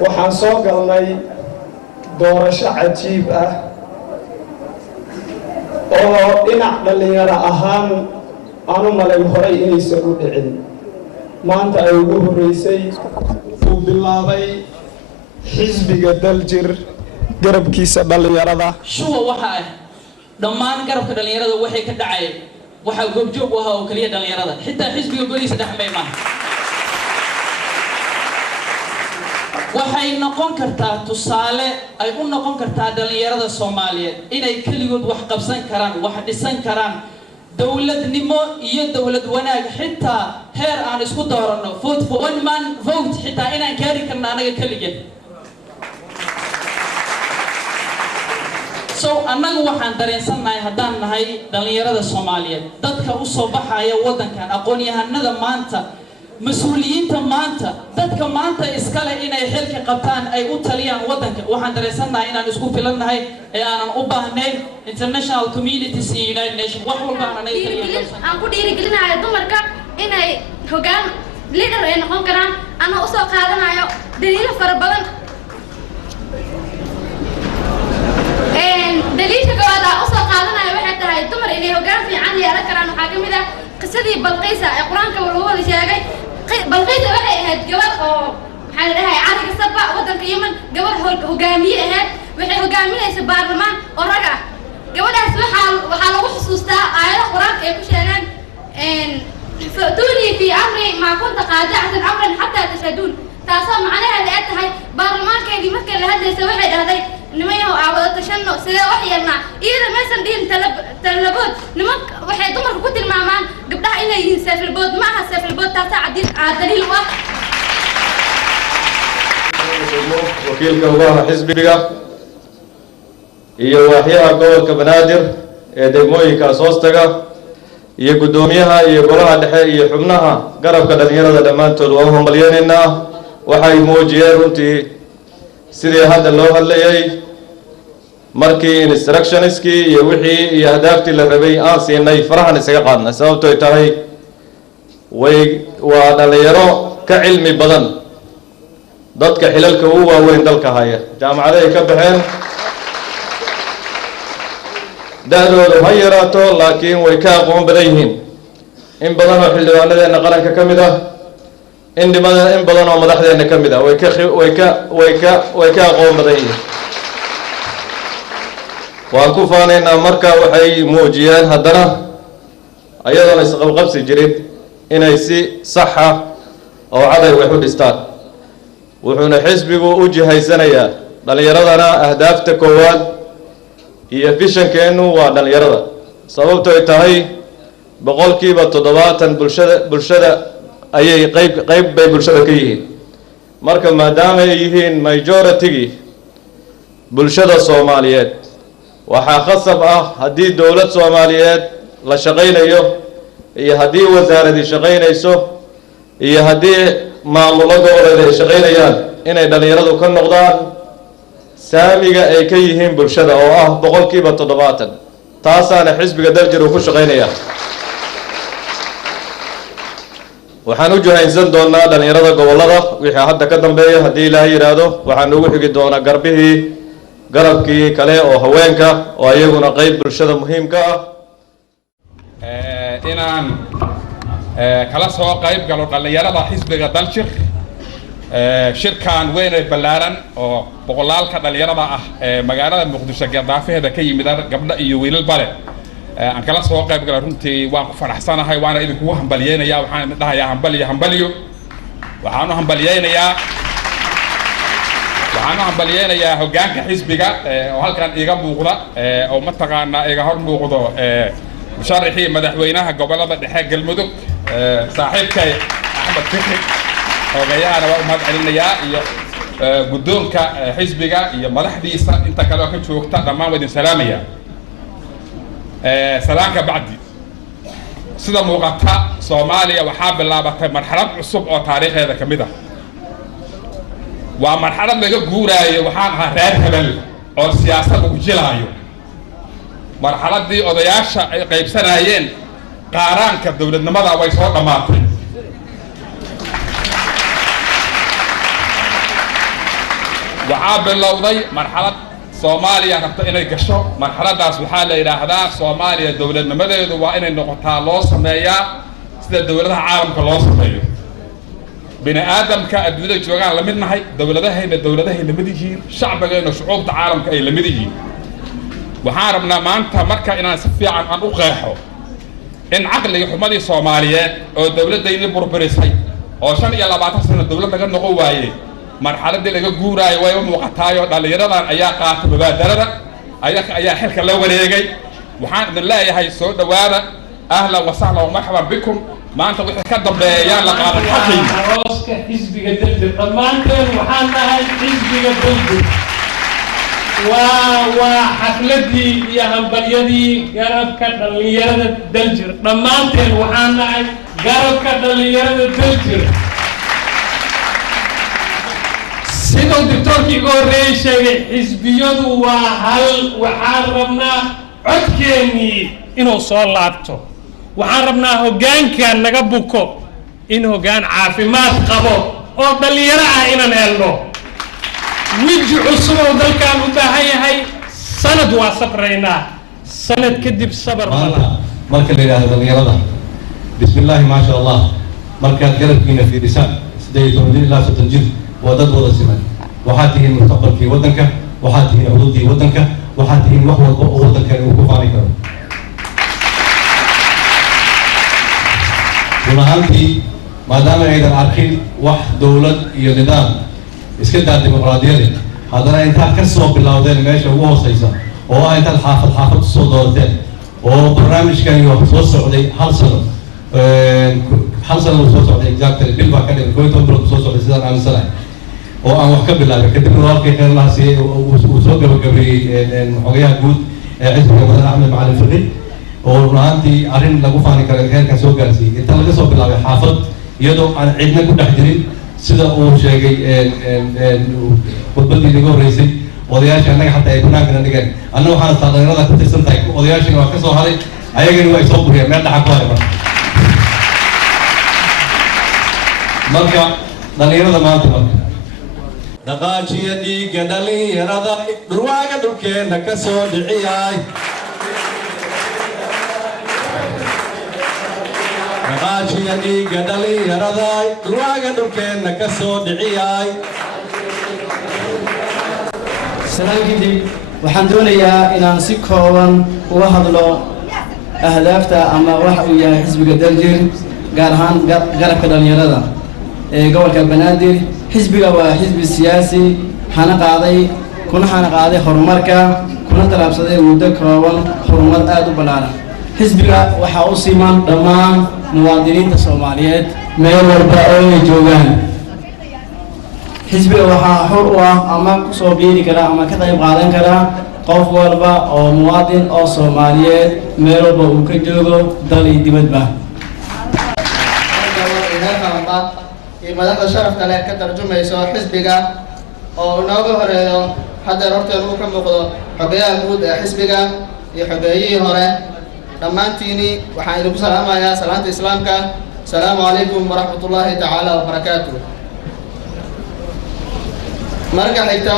waxaan soo galnay doorasho cajiib ah oo dhinac dhalinyaro ahaan aanu malay horay inaysan u dhicin maanta ay ugu horeysay uu bilaabay xisbiga daljir garabkiisa dhalinyarada shuwa waxa ah dhammaan garabka dhalinyarada waxay ka dhacay waxa goobjoog u ahaa oo kaliya dhalinyarada xitaa xisbiga golihiisa dhaxmay maaha waxay noqon kartaa tusaale ay u noqon kartaa dhalinyarada Soomaaliyeed inay kaligood wax qabsan karaan wax dhisan karaan dawladnimo iyo dawlad wanaag xitaa heer aan isku doorano vote for one man vote xitaa inaan gaari karno anaga kaligeed so anagu waxaan dareensanahay haddaan nahay dhalinyarada Soomaaliyeed dadka u soo baxaya wadankan aqoon-yahanada maanta مسؤوليين مانتا dadka maanta iskale inay xilka qabtaan ay u taliyaan wadanka waxaan dareensanahay inaan isku filannahay ee aanan u baahnayn international communities in United Nations wax walba aan ku dhiirigelinayo dumarka inay hoggaan leader ay noqon karaan ana u soo qaadanayo daliilo fara badan daliilka koowaad aan u soo qaadanayo waxay tahay dumar inay hoggaan fiican yeelan karaan waxaa ka mid ah qisadii Balqiisa ee Quraanka lagu wada sheegay Balqiisa waxay ahayd gabar oo maxaa la dhahay cariga sabba wadanka Yemen gabar hogaamiye ahayd waxay hogaaminaysaa baarlamaan oo rag ah gabadhaas waxaa lagu xusuustaa aayado Quraanka ay ku sheegaan fa'tuuni fi amri ma kunta qaada'atan amran hatta tashadun taasoo macnaheedu ay tahay baarlamaankeedii markay la hadlaysay waxay dhahday nimayahow aawada tashanno sidee wax yeelnaa iyada maysan dhihin talabood nimanka waxay dumarku ku tilmaamaan gabdhaha inay yihiin saafilbood ma aha saafilbood taasaa daliil u ah wakiilka ugaha xisbiga iyo waaxyaha gobolka banaadir ee degmooyinkaas hoostaga iyo guddoomiyaha iyo golaha dhexe iyo xubnaha garabka dhalinyarada dhammaantood waa u hambalyeynayna waxay muujiyeen runtii sidii hadda loo hadlayay markii instructionskii iyo wixii iyo ahdaaftii la rabay aan siinay farahan isaga qaadnay sababtoo tahay waa dhalinyaro ka cilmi badan dadka xilalka ugu waaweyn dalka haya jaamacaday ka baxeen da'doodu ha yaraato laakiin way ka aqoon badan yihiin in badan oo xildhibaanadeena qaranka ka mid ah in badan oo madaxdeena ka mid ah way ka aqoon badan yihiin waan ku faanaynaa marka waxay muujiyeen haddana ayadoona isqabqabsi jirin inay si saxa oo caday wax u dhistaan wuxuuna xisbigu u jihaysanayaa dhalinyaradana ahdaafta koowaad iyo fishankeenu waa dhalinyarada sababtoo ay tahay boqolkiiba 70 bulshada ayay qayb bay bulshada ka yihiin marka maadaama ay yihiin majority bulshada Soomaaliyeed waxaa khasab ah haddii dawlad Soomaaliyeed la shaqaynayo iyo haddii wasaaradii shaqaynayso iyo haddii maamullo goboleed ay shaqaynayaan inay dhalinyaradu ka noqdaan saamiga ay ka yihiin bulshada oo ah boqolkiiba 70 taasaana xisbiga daljir uu ku shaqaynaya waxaan u jahaysan doonaa dhalinyarada gobolada wixii hadda ka dambeeya haddii ilaahay yiraahdo waxaan ugu xigi doonaa garabkii kale oo haweenka oo ayaguna qayb bulshada muhiimka ah inaan kala soo qayb galo dhalinyarada xisbiga daljir shirkan weyn ee ballaaran oo boqolaalka dhalinyarada ah ee magaalada Muqdisho gardaafaheeda ka yimid gabdho iyo wiilal bale aan kala soo qayb galay runtii waan ku faraxsanahay waana idinku hambalyeynaya waxaan dhahayaa hambaliyo waxaan u hambalyeynayaa waxaan hambalyeelayaa hoggaanka xisbiga oo halkan iga muuqda oo mataqaanaa iga hor muuqdo musharaxii madaxweynaha gobolada dhexe galmudug saaxiibkay axmed fikri xoogayahana waa u mahad celinayaa iyo guddoonka xisbiga iyo madaxdiisa inta kale oo ka joogta dhammaan waa idin salaamayaa salaanka bacdi sida muuqata Soomaaliya waxaa bilaabatay marxalad cusub oo taariikheeda ka mid ah waa marxalad laga guuraayo waxaan ahaa reer hebel oo siyaasad ugu jilaayo marxaladii odayaasha ay qaybsanayeen qaaraanka dowladnimada way soo dhamaatay waxaa bilowday marxalad Soomaaliya rabta inay gasho marxaladaas waxaa la yiraahdaa Soomaaliya dowladnimadeedu waa inay noqotaa loo sameeyaa sida dowladaha caalamka loo sameeyo bini aadamka adduunyada joogaan la mid nahay dowladahayna la mid yihiin shacbigeena shucuubta caalamka ay la mid yihiin waxaan rabnaa maanta marka inaan si fiican aan u qeexo in caqliga xumadii Soomaaliyeed oo dowladayni burburisay oo 25 sano dowlad laga noqon waayay marxaladii laga guuraayo way u muuqataayo dhalinyaradan ayaa qaatay mubaadarada ayaa xilka la wareegay waxaan idin leeyahay soo dhawaada ahlan wa sahlan wa marhaban bikum maanta wixii ka dambeeya la qaadan xaqii arooska xisbiga Daljir dhammaanteen waxaan nahay xisbiga Daljir waa xafladii iyo hambalyadii garabka dhalinyarada Daljir dhammaanteen waxaan nahay garabka dhalinyarada Daljir sidoo doctorkii ugu horreeyay sheegay xisbiyadu waa hal waxaan rabnaa codkeennii inuu soo laabto waxaan rabnaa hoggaanka naga buko in hoggaan caafimaad qabo oo dhalinyaro ah inaan helno wiji cusub oo dalkan u baahan yahay sanad waa sabraynaa sanad kadib sabar marka la yiraahdo dhalinyarada bismillah ma sha Allah markaad garabkiina fiirisaan 18 ilaa 30 jir ودد ودا سمان وحاته المستقبل في ودنك وحاته الحدود في ودنك وحاته المحور ودنك وقوف عليك ونهانتي ما دام أيضا عارفين واحد دولة ينظام إسكندر الديمقراطية هذا أنت كسر باللاودين ماشي وهو سيسا هو أنت الحافظ الصدورتين وبرنامج كان يوصل عليه حصل وصوص على إكزاكتلي بالبا كان الكويت وبرد وصوص على سيدنا عام السلام وأنا وحكب الله كتب له واقع خير الله سي وصوص قبل حقيقة جود عزب مثلا أحمد معلم فريد ونهانتي أرين لقوا فاني كان كسوق جالسي أنت لقى سوق بالله حافظ يدو عن عندنا كل حجرين سيدا أول شيء وتبدي لقوا رئيسي وضياش أنا حتى يكون عندنا نجار أنا وحنا صادقين هذا كنت سنتاي وضياش إنه كسر هذا أيجي هو يسوق بيه ما يدعك ولا marka dhalinyarada maanta dhaqaajiya dhiigga dhalinyarada dhurwaaga dhulkeena ka soo dhiciyay dhaqaajiya dhiigga dhalinyarada dhurwaaga dhulkeena ka soo dhiciyay salaamkii waxaan doonayaa inaan si kooban uga hadlo ahdaafta ama waxa uu yahay xisbiga Daljir gaar ahaan garabka dhalinyarada gobolka Banaadir xisbiga waa xisbi siyaasi hana qaaday horumarka kuna talaabsaday muddo kooban horumar aad u ballaaran xisbiga waxa uu siimaan dhammaan muwaadiniinta Soomaaliyeed meel walba oo ay joogaan xisbiga waxa xor u ah ama ku soo biiri kara ama ka qayb qaadan kara qof walba oo muwaadin oo Soomaaliyeed meel walba uu ka joogo dal iyo dibadba madaxda sharafta leh ka tarjumayso xisbiga oo inooga horeeyo hadda horteen uu ka muuqdo xogeyaha guud ee xisbiga iyo xogeeyihii hore dhammaantiini waxaan idinku salaamayaa salaanta islaamka asalaamu calaykum waraxmatullaahi tacaala wabarakaatuh marka xigta